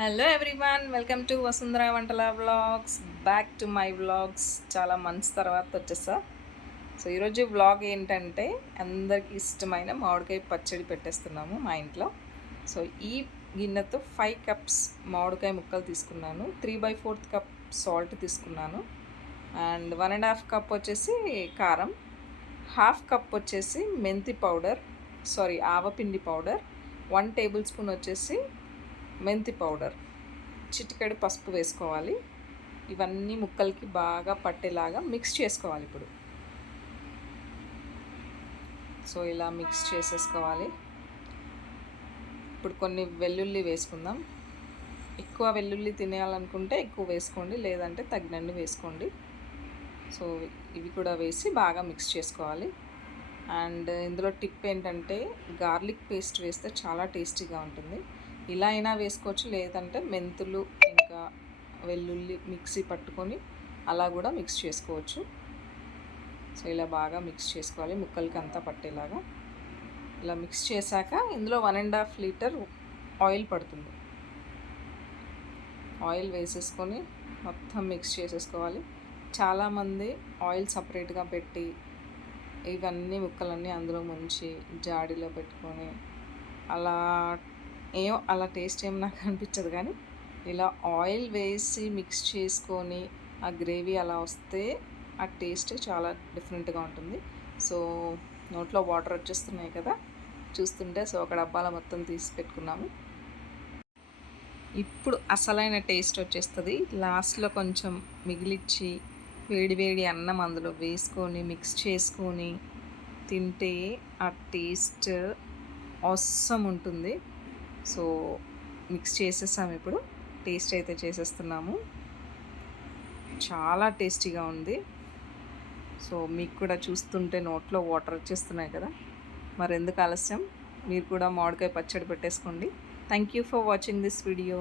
Hello everyone, welcome to Vasundhara వంటల vlogs. Back to my vlogs. చాలా months తర్వాత వచ్చేసా. సో ఈరోజు వ్లాగ్ ఏంటంటే అందరికి ఇష్టమైన మామిడికాయ పచ్చడి పెట్టేస్తున్నాము మా ఇంట్లో. సో ఈ గిన్నెతో 5 కప్స్ మామిడికాయ ముక్కలు తీసుకున్నాను, 3/4 కప్ సాల్ట్ తీసుకున్నాను, అండ్ 1.5 కప్ వచ్చేసి కారం, హాఫ్ కప్ వచ్చేసి మెంతి పౌడర్, ఆవపిండి పౌడర్, 1 టేబుల్ స్పూన్ వచ్చేసి మెంతి పౌడర్, చిటికెడు పసుపు వేసుకోవాలి. ఇవన్నీ ముక్కలకి బాగా పట్టేలాగా మిక్స్ చేసుకోవాలి. సో ఇలా మిక్స్ చేసేసుకోవాలి. ఇప్పుడు కొన్ని వెల్లుల్లి వేసుకుందాం. ఎక్కువ వెల్లుల్లి తినేయాలనుకుంటే ఎక్కువ వేసుకోండి, లేదంటే తగినన్ని వేసుకోండి. సో ఇవి కూడా వేసి బాగా మిక్స్ చేసుకోవాలి. అండ్ ఇందులో టిప్ ఏంటంటే గార్లిక్ పేస్ట్ వేస్తే చాలా టేస్టీగా ఉంటుంది. ఇలా అయినా వేసుకోవచ్చు, లేదంటే మెంతులు ఇంకా వెల్లుల్లి మిక్సీ పట్టుకొని అలా కూడా మిక్స్ చేసుకోవచ్చు. సో ఇలా బాగా మిక్స్ చేసుకోవాలి ముక్కలకి అంతా పట్టేలాగా. ఇలా మిక్స్ చేశాక ఇందులో 1.5 లీటర్ ఆయిల్ పడుతుంది. ఆయిల్ వేసేసుకొని మొత్తం మిక్స్ చేసేసుకోవాలి. చాలామంది ఆయిల్ సపరేట్గా పెట్టి ఇవన్నీ ముక్కలన్నీ అందులో ముంచి జాడీలో పెట్టుకొని అలా టేస్ట్ ఏం నాకు అనిపించదు. కానీ ఇలా ఆయిల్ వేసి మిక్స్ చేసుకొని ఆ గ్రేవీ అలా వస్తే ఆ టేస్ట్ చాలా డిఫరెంట్గా ఉంటుంది. సో నోట్లో వాటర్ వచ్చేస్తున్నాయి కదా చూస్తుంటే. సో ఒక డబ్బాలో మొత్తం తీసి పెట్టుకున్నాము. ఇప్పుడు అసలైన టేస్ట్ వచ్చేస్తుంది. లాస్ట్లో కొంచెం మిగిలిచ్చి వేడి అన్నం అందులో వేసుకొని మిక్స్ చేసుకొని తింటే ఆ టేస్ట్ ఆసమ్ ఉంటుంది. సో మిక్స్ చేసేసాము. ఇప్పుడు టేస్ట్ అయితే చేసేస్తున్నాము. చాలా టేస్టీగా ఉంది. సో మీకు కూడా చూస్తుంటే నోట్లో వాటర్ వచ్చేస్తున్నాయి కదా. మరి ఎందుకు ఆలస్యం, మీరు కూడా మామిడికాయ పచ్చడి పెట్టేసుకోండి. Thank you for watching this video.